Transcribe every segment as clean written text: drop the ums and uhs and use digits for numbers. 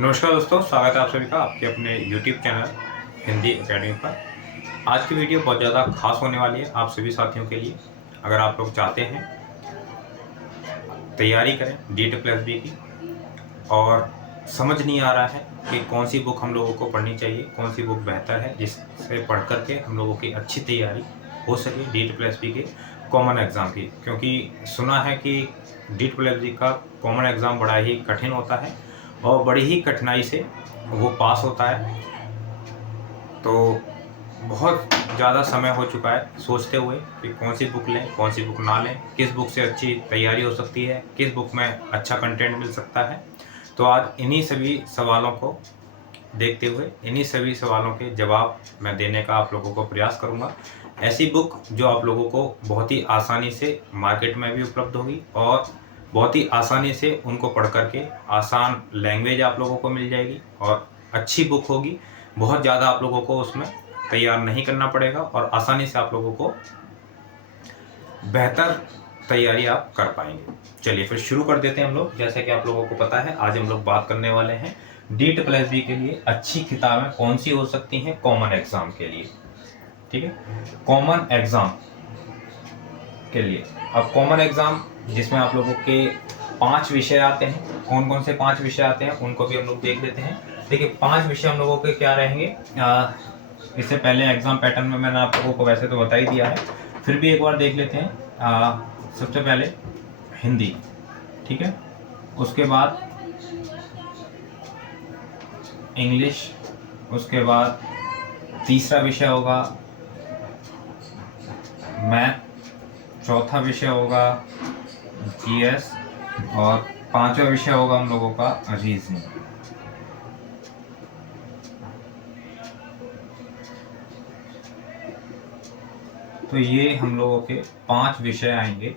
नमस्कार दोस्तों, स्वागत है आप सभी का आपके अपने YouTube चैनल हिंदी एकेडमी पर। आज की वीडियो बहुत ज़्यादा खास होने वाली है आप सभी साथियों के लिए। अगर आप लोग चाहते हैं तैयारी करें DEET+B की और समझ नहीं आ रहा है कि कौन सी बुक हम लोगों को पढ़नी चाहिए, कौन सी बुक बेहतर है जिससे पढ़ कर के हम लोगों की अच्छी तैयारी हो सके DEET+B के कॉमन एग्ज़ाम की। क्योंकि सुना है कि DEET+B का कॉमन एग्ज़ाम बड़ा ही कठिन होता है और बड़ी ही कठिनाई से वो पास होता है। तो बहुत ज़्यादा समय हो चुका है सोचते हुए कि कौन सी बुक लें, कौन सी बुक ना लें, किस बुक से अच्छी तैयारी हो सकती है, किस बुक में अच्छा कंटेंट मिल सकता है। तो आज इन्हीं सभी सवालों को देखते हुए इन्हीं सभी सवालों के जवाब मैं देने का आप लोगों को प्रयास करूंगा। ऐसी बुक जो आप लोगों को बहुत ही आसानी से मार्केट में भी उपलब्ध होगी और बहुत ही आसानी से उनको पढ़ करके आसान लैंग्वेज आप लोगों को मिल जाएगी और अच्छी बुक होगी। बहुत ज़्यादा आप लोगों को उसमें तैयार नहीं करना पड़ेगा और आसानी से आप लोगों को बेहतर तैयारी आप कर पाएंगे। चलिए फिर शुरू कर देते हैं हम लोग। जैसे कि आप लोगों को पता है आज हम लोग बात करने वाले हैं DEET+B के लिए अच्छी किताबें कौन सी हो सकती हैं कॉमन एग्जाम के लिए। ठीक है, कॉमन एग्जाम के लिए। अब कॉमन एग्जाम जिसमें आप लोगों के 5 विषय आते हैं, कौन कौन से 5 विषय आते हैं उनको भी हम लोग देख लेते हैं। देखिए 5 विषय हम लोगों के क्या रहेंगे। इससे पहले एग्जाम पैटर्न में मैंने आप लोगों को वैसे तो बता ही दिया है, फिर भी एक बार देख लेते हैं। सबसे पहले हिंदी, ठीक है, उसके बाद इंग्लिश, उसके बाद तीसरा विषय होगा मैथ, चौथा विषय होगा GS और 5वां विषय होगा हम लोगों का रीजनिंग। तो ये हम लोगों के 5 विषय आएंगे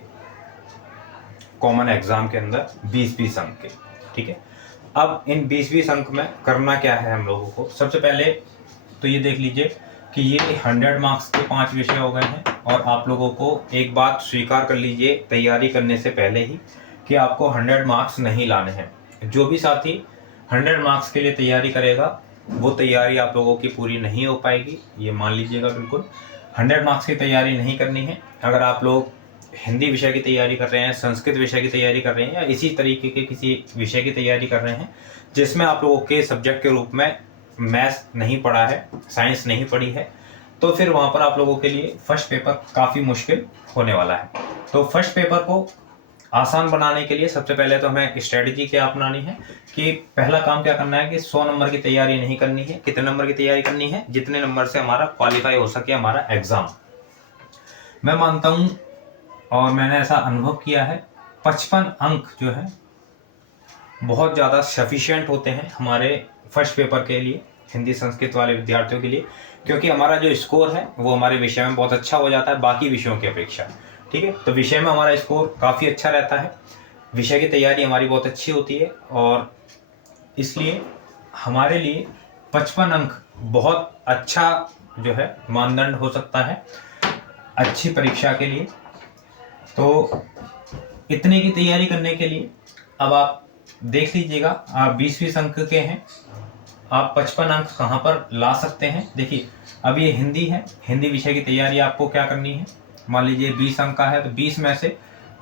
कॉमन एग्जाम के अंदर 20-20 अंक के। ठीक है, अब इन 20-20 अंक में करना क्या है हम लोगों को। सबसे पहले तो ये देख लीजिए कि ये 100 मार्क्स के 5 विषय हो गए हैं और आप लोगों को एक बात स्वीकार कर लीजिए तैयारी करने से पहले ही कि आपको 100 मार्क्स नहीं लाने हैं। जो भी साथी 100 मार्क्स के लिए तैयारी करेगा वो तैयारी आप लोगों की पूरी नहीं हो पाएगी, ये मान लीजिएगा बिल्कुल। 100 मार्क्स की तैयारी नहीं करनी है। अगर आप लोग हिंदी विषय की तैयारी कर रहे हैं, संस्कृत विषय की तैयारी कर रहे हैं या इसी तरीके के किसी विषय की तैयारी कर रहे हैं जिसमें आप लोगों के सब्जेक्ट के रूप में मैथ्स नहीं पढ़ा है, साइंस नहीं पढ़ी है, तो फिर वहाँ पर आप लोगों के लिए फर्स्ट पेपर काफ़ी मुश्किल होने वाला है। तो फर्स्ट पेपर को आसान बनाने के लिए सबसे पहले तो हमें स्ट्रेटजी क्या अपनानी है कि पहला काम क्या करना है कि 100 नंबर की तैयारी नहीं करनी है। कितने नंबर की तैयारी करनी है? जितने नंबर से हमारा क्वालिफाई हो सके हमारा एग्जाम। मैं मानता हूँ और मैंने ऐसा अनुभव किया है 55 अंक जो है बहुत ज़्यादा सफिशिएंट होते हैं हमारे फर्स्ट पेपर के लिए, हिंदी संस्कृत वाले विद्यार्थियों के लिए, क्योंकि हमारा जो स्कोर है वो हमारे विषय में बहुत अच्छा हो जाता है बाकी विषयों की अपेक्षा। ठीक है, तो विषय में हमारा स्कोर काफ़ी अच्छा रहता है, विषय की तैयारी हमारी बहुत अच्छी होती है और इसलिए हमारे लिए 55 अंक बहुत अच्छा जो है मानदंड हो सकता है अच्छी परीक्षा के लिए। तो इतने की तैयारी करने के लिए अब आप देख लीजिएगा, आप 20-20 अंक के हैं, आप 55 अंक कहाँ पर ला सकते हैं। देखिए अब ये हिंदी है, हिंदी विषय की तैयारी आपको क्या करनी है, मान लीजिए 20 अंक का है तो 20 में से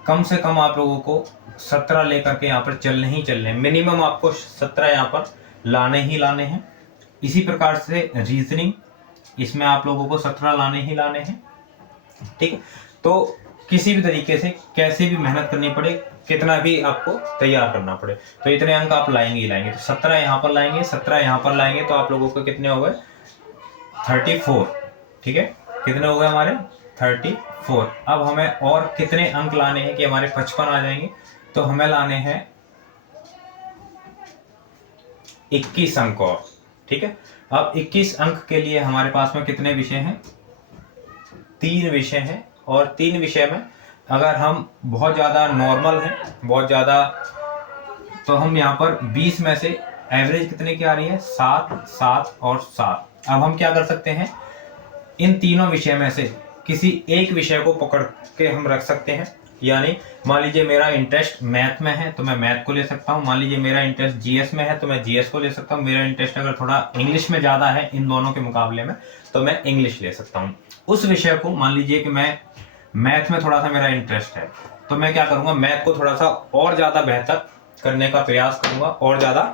कम आप लोगों को 17 लेकर के यहाँ पर चलने ही चलने, मिनिमम आपको 17 यहाँ पर लाने ही लाने हैं। इसी प्रकार से रीजनिंग, इसमें आप लोगों को 17 लाने ही लाने हैं। ठीक है, तो किसी भी तरीके से कैसे भी मेहनत करनी पड़े, कितना भी आपको तैयार करना पड़े, तो इतने अंक आप लाएंगे ही लाएंगे। तो 17 यहाँ पर लाएंगे, 17 यहाँ पर लाएंगे तो आप लोगों को कितने हो गए 34। ठीक है, कितने हो गए हमारे 34। अब हमें और कितने अंक लाने हैं कि हमारे 55 आ जाएंगे, तो हमें लाने हैं 21 अंक और। ठीक है, अब 21 अंक के लिए हमारे पास में कितने विषय हैं, 3 विषय हैं और 3 विषय में अगर हम बहुत ज़्यादा नॉर्मल हैं, बहुत ज़्यादा, तो हम यहाँ पर 20 में से एवरेज कितने की आ रही है 7, 7 और 7। अब हम क्या कर सकते हैं, इन तीनों विषय में से किसी एक विषय को पकड़ के हम रख सकते हैं यानी मान लीजिए मेरा इंटरेस्ट मैथ में है तो मैं मैथ को ले सकता हूँ, मान लीजिए मेरा इंटरेस्ट जीएस में है तो मैं जीएस को ले सकता हूँ, मेरा इंटरेस्ट अगर थोड़ा इंग्लिश में ज़्यादा है इन दोनों के मुकाबले में तो मैं इंग्लिश ले सकता हूँ। उस विषय को मान लीजिए कि मैं मैथ में थोड़ा सा मेरा इंटरेस्ट है तो मैं क्या करूँगा, मैथ को थोड़ा सा और ज़्यादा बेहतर करने का प्रयास करूँगा और ज़्यादा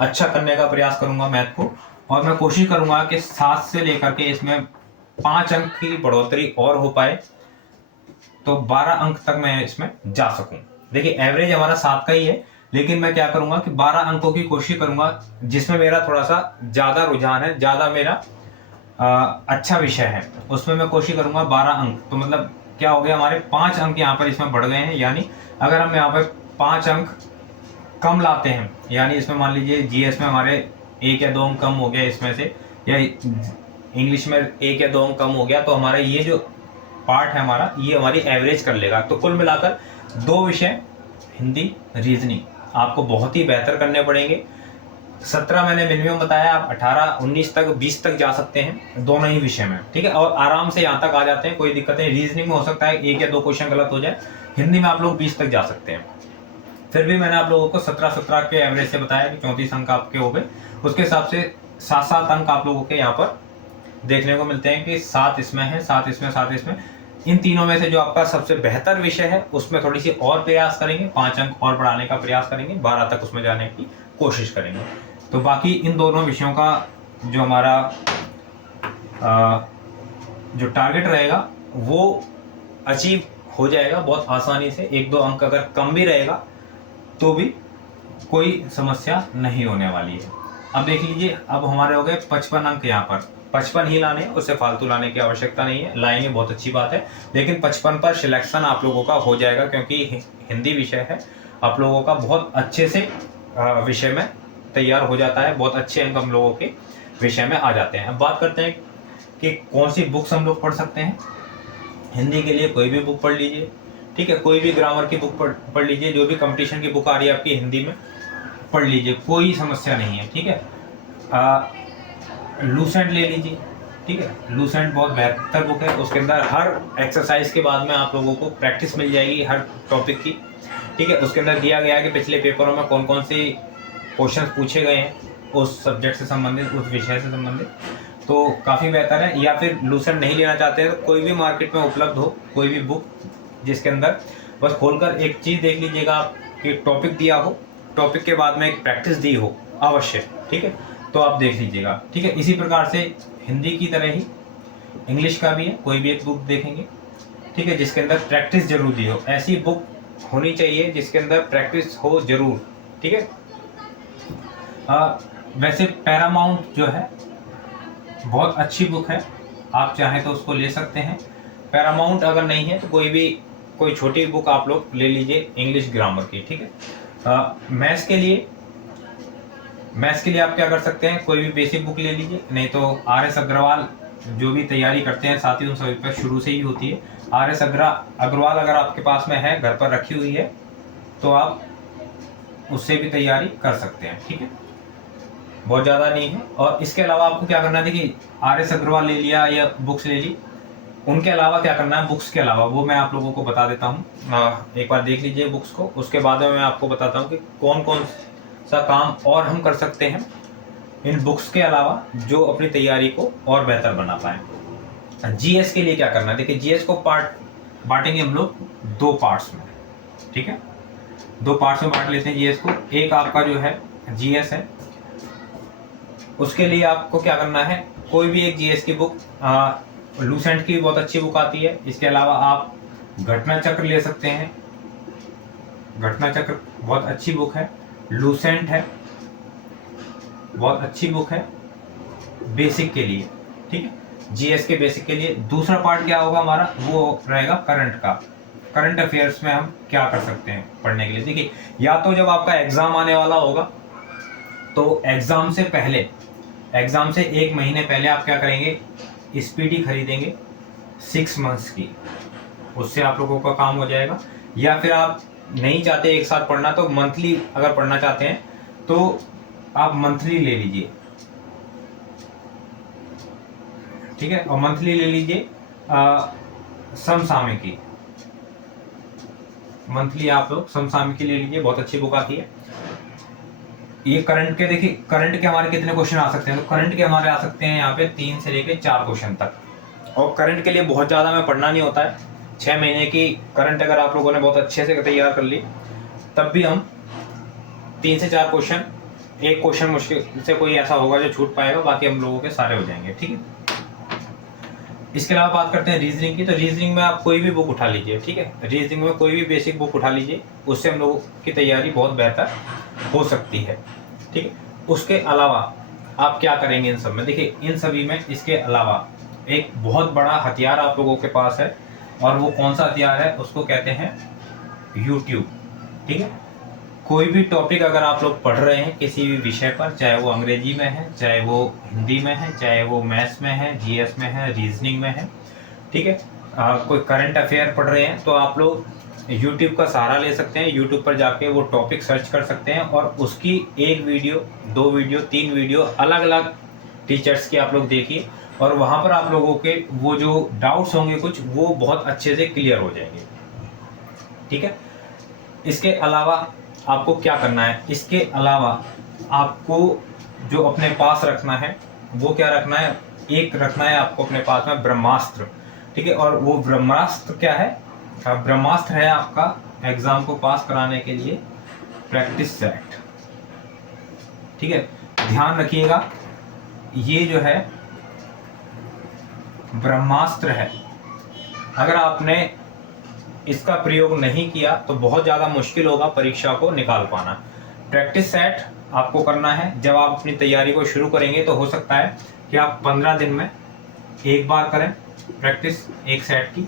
अच्छा करने का प्रयास करूँगा मैथ को, और मैं कोशिश करूँगा कि 7 से लेकर के इसमें 5 अंक की बढ़ोतरी और हो पाए तो 12 अंक तक मैं इसमें जा सकूं। देखिए एवरेज हमारा 7 का ही है, लेकिन मैं क्या करूंगा कि 12 अंकों की कोशिश करूंगा जिसमें मेरा थोड़ा सा ज्यादा रुझान है, ज्यादा मेरा अच्छा विषय है, उसमें मैं कोशिश करूंगा 12 अंक। तो मतलब क्या हो गया, हमारे 5 अंक यहाँ पर इसमें बढ़ गए हैं। यानी अगर हम यहाँ पर 5 अंक कम लाते हैं, यानी इसमें मान लीजिए जीएस में हमारे 1 या 2 अंक कम हो गया इसमें से, या इंग्लिश में 1 या 2 अंक कम हो गया, तो हमारा ये जो पार्ट है हमारा ये हमारी एवरेज कर लेगा। तो कुल मिलाकर 2 विषय हिंदी रीजनिंग आपको बहुत ही बेहतर करने पड़ेंगे। 17 मैंने मिनिमम बताया, आप 18 19 तक 20 तक जा सकते हैं दोनों ही विषय में, ठीक है, और आराम से यहाँ तक आ जाते हैं, कोई दिक्कत नहीं। रीजनिंग में हो सकता है 1 या 2 क्वेश्चन गलत हो जाए, हिंदी में आप लोग 20 तक जा सकते हैं। फिर भी मैंने आप लोगों को 17 के एवरेज से बताया कि 34 अंक आपके हो गए, उसके हिसाब से 7 अंक आप लोगों के यहाँ पर देखने को मिलते हैं कि 7 इसमें है, 7 इसमें, 7 इसमें। इन तीनों में से जो आपका सबसे बेहतर विषय है उसमें थोड़ी सी और प्रयास करेंगे, 5 अंक और बढ़ाने का प्रयास करेंगे, 12 तक उसमें जाने की कोशिश करेंगे। तो बाकी इन दोनों विषयों का जो हमारा जो टारगेट रहेगा वो अचीव हो जाएगा बहुत आसानी से। 1-2 अंक अगर कम भी रहेगा तो भी कोई समस्या नहीं होने वाली है। अब देख लीजिए, अब हमारे हो गए 55 अंक, यहाँ पर 55 ही लाने हैं, उससे फालतू लाने की आवश्यकता नहीं है, लाएंगे बहुत अच्छी बात है, लेकिन 55 पर सिलेक्शन आप लोगों का हो जाएगा क्योंकि हिंदी विषय है, आप लोगों का बहुत अच्छे से विषय में तैयार हो जाता है, बहुत अच्छे अंक हम लोगों के विषय में आ जाते हैं। अब बात करते हैं कि कौन सी बुक्स हम लोग पढ़ सकते हैं। हिंदी के लिए कोई भी बुक पढ़ लीजिए, ठीक है, कोई भी ग्रामर की बुक पढ़ लीजिए, जो भी कंपटीशन की बुक आ रही है आपकी हिंदी में पढ़ लीजिए, कोई समस्या नहीं है, ठीक है। लूसेंट ले लीजिए, ठीक है, लूसेंट बहुत बेहतर बुक है, उसके अंदर हर एक्सरसाइज के बाद में आप लोगों को प्रैक्टिस मिल जाएगी हर टॉपिक की, ठीक है। उसके अंदर दिया गया है कि पिछले पेपरों में कौन कौन से क्वेश्चन पूछे गए हैं उस सब्जेक्ट से संबंधित, उस विषय से संबंधित, तो काफ़ी बेहतर है। या फिर लूसेंट नहीं लेना चाहते हैं तो कोई भी मार्केट में उपलब्ध हो कोई भी बुक जिसके अंदर बस खोलकर एक चीज़ देख लीजिएगा आप कि टॉपिक दिया हो, टॉपिक के बाद में एक प्रैक्टिस दी हो अवश्य, ठीक है, तो आप देख लीजिएगा, ठीक है। इसी प्रकार से हिंदी की तरह ही इंग्लिश का भी है, कोई भी एक बुक देखेंगे, ठीक है, जिसके अंदर प्रैक्टिस जरूर दी हो, ऐसी बुक होनी चाहिए जिसके अंदर प्रैक्टिस हो जरूर, ठीक है। वैसे पैरामाउंट जो है बहुत अच्छी बुक है, आप चाहें तो उसको ले सकते हैं। पैरामाउंट अगर नहीं है तो कोई छोटी बुक आप लोग ले लीजिए इंग्लिश ग्रामर की, ठीक है। मैथ्स के लिए आप क्या कर सकते हैं, कोई भी बेसिक बुक ले लीजिए, नहीं तो RS अग्रवाल जो भी तैयारी करते हैं साथ ही उन सभी पर शुरू से ही होती है। RS अग्रवाल अगर आपके पास में है, घर पर रखी हुई है, तो आप उससे भी तैयारी कर सकते हैं, ठीक है, बहुत ज़्यादा नहीं है। और इसके अलावा आपको क्या करना है, देखिए RS अग्रवाल ले लिया या बुक्स ले ली, उनके अलावा क्या करना है, बुक्स के अलावा वो मैं आप लोगों को बता देता हूँ। एक बार देख लीजिए बुक्स को, उसके बाद में मैं आपको बताता हूँ कि कौन कौन सा काम और हम कर सकते हैं इन बुक्स के अलावा जो अपनी तैयारी को और बेहतर बना पाए। जीएस के लिए क्या करना है, देखिए जीएस को बांटेंगे हम लोग 2 पार्ट्स में, ठीक है, 2 पार्ट्स में बांट लेते हैं जीएस को। एक आपका जो है जीएस है, उसके लिए आपको क्या करना है, कोई भी एक जीएस की बुक, लूसेंट की बहुत अच्छी बुक आती है, इसके अलावा आप घटना चक्र ले सकते हैं, घटना चक्र बहुत अच्छी बुक है, लूसेंट है बहुत अच्छी बुक है बेसिक के लिए, ठीक है, जीएस के बेसिक के लिए। दूसरा पार्ट क्या होगा हमारा, वो रहेगा करंट का, करंट अफेयर्स में हम क्या कर सकते हैं पढ़ने के लिए। देखिए या तो जब आपका एग्जाम आने वाला होगा तो एग्जाम से पहले, एग्जाम से 1 महीने पहले आप क्या करेंगे, स्पीडी खरीदेंगे 6 मंथ्स की, उससे आप लोगों का काम हो जाएगा। या फिर आप नहीं चाहते एक साथ पढ़ना तो मंथली अगर पढ़ना चाहते हैं तो आप मंथली ले लीजिए, ठीक है, और मंथली ले लीजिए समसामयिकी, मंथली आप लोग समसामयिक ले लीजिए, बहुत अच्छी बुक आती है। ये करंट के, देखिए करंट के हमारे कितने क्वेश्चन आ सकते हैं, तो करंट के हमारे आ सकते हैं यहाँ पे 3 से लेके 4 क्वेश्चन तक। और करंट के लिए बहुत ज़्यादा में पढ़ना नहीं होता है, 6 महीने की करंट अगर आप लोगों ने बहुत अच्छे से तैयार कर ली, तब भी हम 3 से 4 क्वेश्चन, एक क्वेश्चन मुश्किल से कोई ऐसा होगा जो छूट पाएगा, बाकी हम लोगों के सारे हो जाएंगे, ठीक है। इसके अलावा बात करते हैं रीजनिंग की। तो रीजनिंग में आप कोई भी बुक उठा लीजिए, ठीक है, रीजनिंग में कोई भी बेसिक बुक उठा लीजिए, उससे हम लोगों की तैयारी बहुत बेहतर हो सकती है, ठीक है। उसके अलावा आप क्या करेंगे इन सब में, देखिए इन सभी में इसके अलावा एक बहुत बड़ा हथियार आप लोगों के पास है, और वो कौन सा हथियार है, उसको कहते हैं यूट्यूब, ठीक है। कोई भी टॉपिक अगर आप लोग पढ़ रहे हैं किसी भी विषय पर, चाहे वो अंग्रेजी में है, चाहे वो हिंदी में है, चाहे वो मैथ्स में है, जीएस में है, रीजनिंग में है, ठीक है, कोई करंट अफेयर पढ़ रहे हैं, तो आप लोग यूट्यूब का सहारा ले सकते हैं। यूट्यूब पर जाके वो टॉपिक सर्च कर सकते हैं, और उसकी 1 वीडियो, 2 वीडियो, 3 वीडियो अलग अलग टीचर्स की आप लोग देखिए, और वहाँ पर आप लोगों के वो जो डाउट्स होंगे कुछ, वो बहुत अच्छे से क्लियर हो जाएंगे, ठीक है। इसके अलावा आपको क्या करना है, इसके अलावा आपको जो अपने पास रखना है वो क्या रखना है, एक रखना है आपको अपने पास में ब्रह्मास्त्र, ठीक है। और वो ब्रह्मास्त्र क्या है, ब्रह्मास्त्र है आपका एग्जाम को पास कराने के लिए प्रैक्टिस सेट, ठीक है। ध्यान रखिएगा, ये जो है ब्रह्मास्त्र है, अगर आपने इसका प्रयोग नहीं किया तो बहुत ज़्यादा मुश्किल होगा परीक्षा को निकाल पाना। प्रैक्टिस सेट आपको करना है, जब आप अपनी तैयारी को शुरू करेंगे तो हो सकता है कि आप 15 दिन में एक बार करें प्रैक्टिस एक सेट की,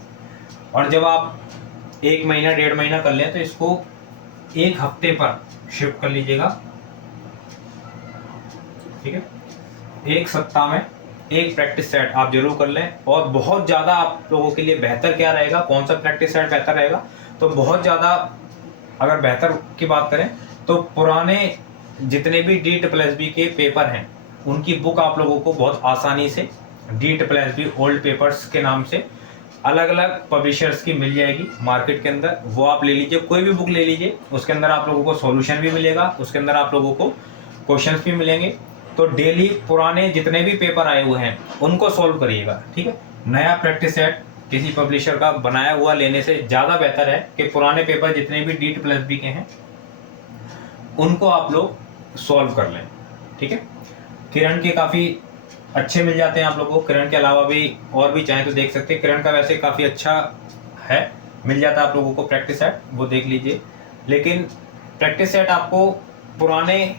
और जब आप 1 महीना 1.5 महीना कर लें तो इसको 1 हफ्ते पर शिफ्ट कर लीजिएगा, ठीक है। 1 सप्ताह में एक प्रैक्टिस सेट आप जरूर कर लें। और बहुत ज़्यादा आप लोगों के लिए बेहतर क्या रहेगा, कौन सा प्रैक्टिस सेट बेहतर रहेगा, तो बहुत ज़्यादा अगर बेहतर की बात करें तो पुराने जितने भी DSSB के पेपर हैं उनकी बुक आप लोगों को बहुत आसानी से DSSB ओल्ड पेपर्स के नाम से अलग अलग पब्लिशर्स की मिल जाएगी मार्केट के अंदर, वो आप ले लीजिए, कोई भी बुक ले लीजिए, उसके अंदर आप लोगों को सॉल्यूशन भी मिलेगा, उसके अंदर आप लोगों को क्वेश्चंस भी मिलेंगे। तो डेली पुराने जितने भी पेपर आए हुए हैं उनको सॉल्व करिएगा, ठीक है। नया प्रैक्टिस सेट किसी पब्लिशर का बनाया हुआ लेने से ज़्यादा बेहतर है कि पुराने पेपर जितने भी DSSB के हैं उनको आप लोग सॉल्व कर लें, ठीक है। किरण के काफ़ी अच्छे मिल जाते हैं आप लोगों को, किरण के अलावा भी और भी चाहें तो देख सकते हैं, किरण का वैसे काफ़ी अच्छा है, मिल जाता है आप लोगों को प्रैक्टिस सेट, वो देख लीजिए। लेकिन प्रैक्टिस सेट आपको पुराने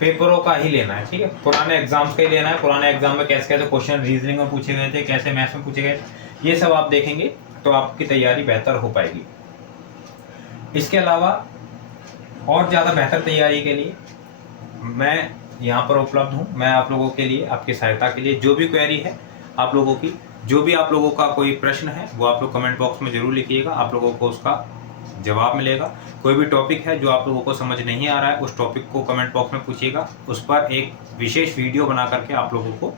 पेपरों का ही लेना है, ठीक है, पुराने एग्जाम्स का ही लेना है। पुराने एग्जाम में कैसे कैसे क्वेश्चन रीजनिंग में पूछे गए थे, कैसे मैथ्स में पूछे गए, ये सब आप देखेंगे तो आपकी तैयारी बेहतर हो पाएगी। इसके अलावा और ज़्यादा बेहतर तैयारी के लिए मैं यहाँ पर उपलब्ध हूँ, मैं आप लोगों के लिए, आपकी सहायता के लिए, जो भी क्वेरी है आप लोगों की, जो भी आप लोगों का कोई प्रश्न है वो आप लोग कमेंट बॉक्स में जरूर लिखिएगा, आप लोगों को उसका जवाब मिलेगा। कोई भी टॉपिक है जो आप लोगों को समझ नहीं आ रहा है उस टॉपिक को कमेंट बॉक्स में पूछिएगा, उस पर एक विशेष वीडियो बना करके आप लोगों को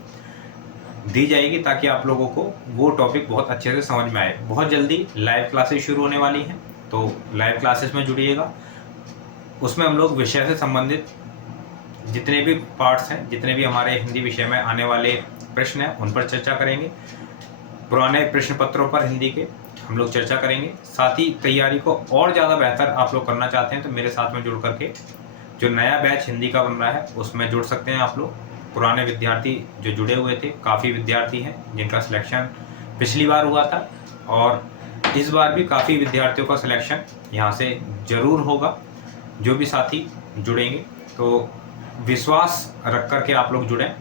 दी जाएगी ताकि आप लोगों को वो टॉपिक बहुत अच्छे से समझ में आए। बहुत जल्दी लाइव क्लासेस शुरू होने वाली हैं, तो लाइव क्लासेस में जुड़िएगा, उसमें हम लोग विषय से संबंधित जितने भी पार्ट्स हैं, जितने भी हमारे हिंदी विषय में आने वाले प्रश्न हैं उन पर चर्चा करेंगे, पुराने प्रश्न पत्रों पर हिंदी के हम लोग चर्चा करेंगे। साथ ही तैयारी को और ज़्यादा बेहतर आप लोग करना चाहते हैं तो मेरे साथ में जुड़ करके जो नया बैच हिंदी का बन रहा है उसमें जुड़ सकते हैं आप लोग। पुराने विद्यार्थी जो जुड़े हुए थे, काफ़ी विद्यार्थी हैं जिनका सिलेक्शन पिछली बार हुआ था, और इस बार भी काफ़ी विद्यार्थियों का सिलेक्शन यहाँ से ज़रूर होगा। जो भी साथी जुड़ेंगे तो विश्वास रख कर के आप लोग जुड़ें,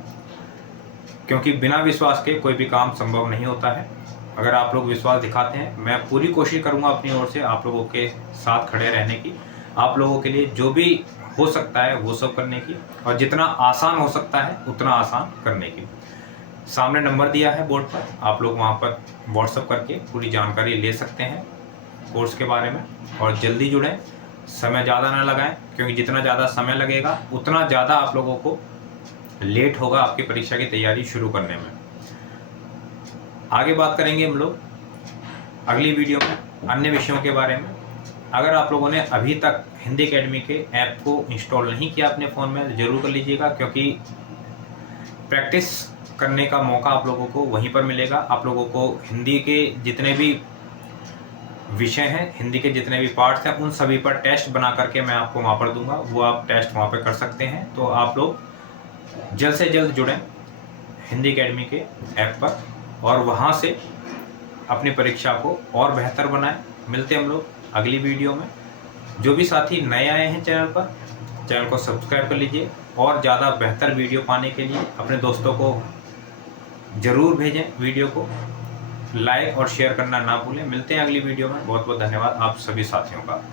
क्योंकि बिना विश्वास के कोई भी काम संभव नहीं होता है। अगर आप लोग विश्वास दिखाते हैं, मैं पूरी कोशिश करूंगा अपनी ओर से आप लोगों के साथ खड़े रहने की, आप लोगों के लिए जो भी हो सकता है वो सब करने की, और जितना आसान हो सकता है उतना आसान करने की। सामने नंबर दिया है बोर्ड पर, आप लोग वहां पर व्हाट्सएप करके पूरी जानकारी ले सकते हैं कोर्स के बारे में, और जल्दी जुड़ें, समय ज़्यादा ना लगाएं, क्योंकि जितना ज़्यादा समय लगेगा उतना ज़्यादा आप लोगों को लेट होगा आपकी परीक्षा की तैयारी शुरू करने में। आगे बात करेंगे हम लोग अगली वीडियो में अन्य विषयों के बारे में। अगर आप लोगों ने अभी तक हिंदी एकेडमी के ऐप को इंस्टॉल नहीं किया अपने फ़ोन में, ज़रूर कर लीजिएगा, क्योंकि प्रैक्टिस करने का मौका आप लोगों को वहीं पर मिलेगा। आप लोगों को हिंदी के जितने भी विषय हैं, हिंदी के जितने भी पार्ट्स हैं, उन सभी पर टेस्ट बना करके मैं आपको वहाँ पर दूंगा, वो आप टेस्ट वहाँ पर कर सकते हैं। तो आप लोग जल्द से जल्द जुड़ें हिंदी एकेडमी के ऐप पर और वहाँ से अपनी परीक्षा को और बेहतर बनाएं। मिलते हैं हम लोग अगली वीडियो में। जो भी साथी नए आए हैं चैनल पर, चैनल को सब्सक्राइब कर लीजिए और ज़्यादा बेहतर वीडियो पाने के लिए अपने दोस्तों को ज़रूर भेजें, वीडियो को लाइक और शेयर करना ना भूलें। मिलते हैं अगली वीडियो में। बहुत बहुत धन्यवाद आप सभी साथियों का।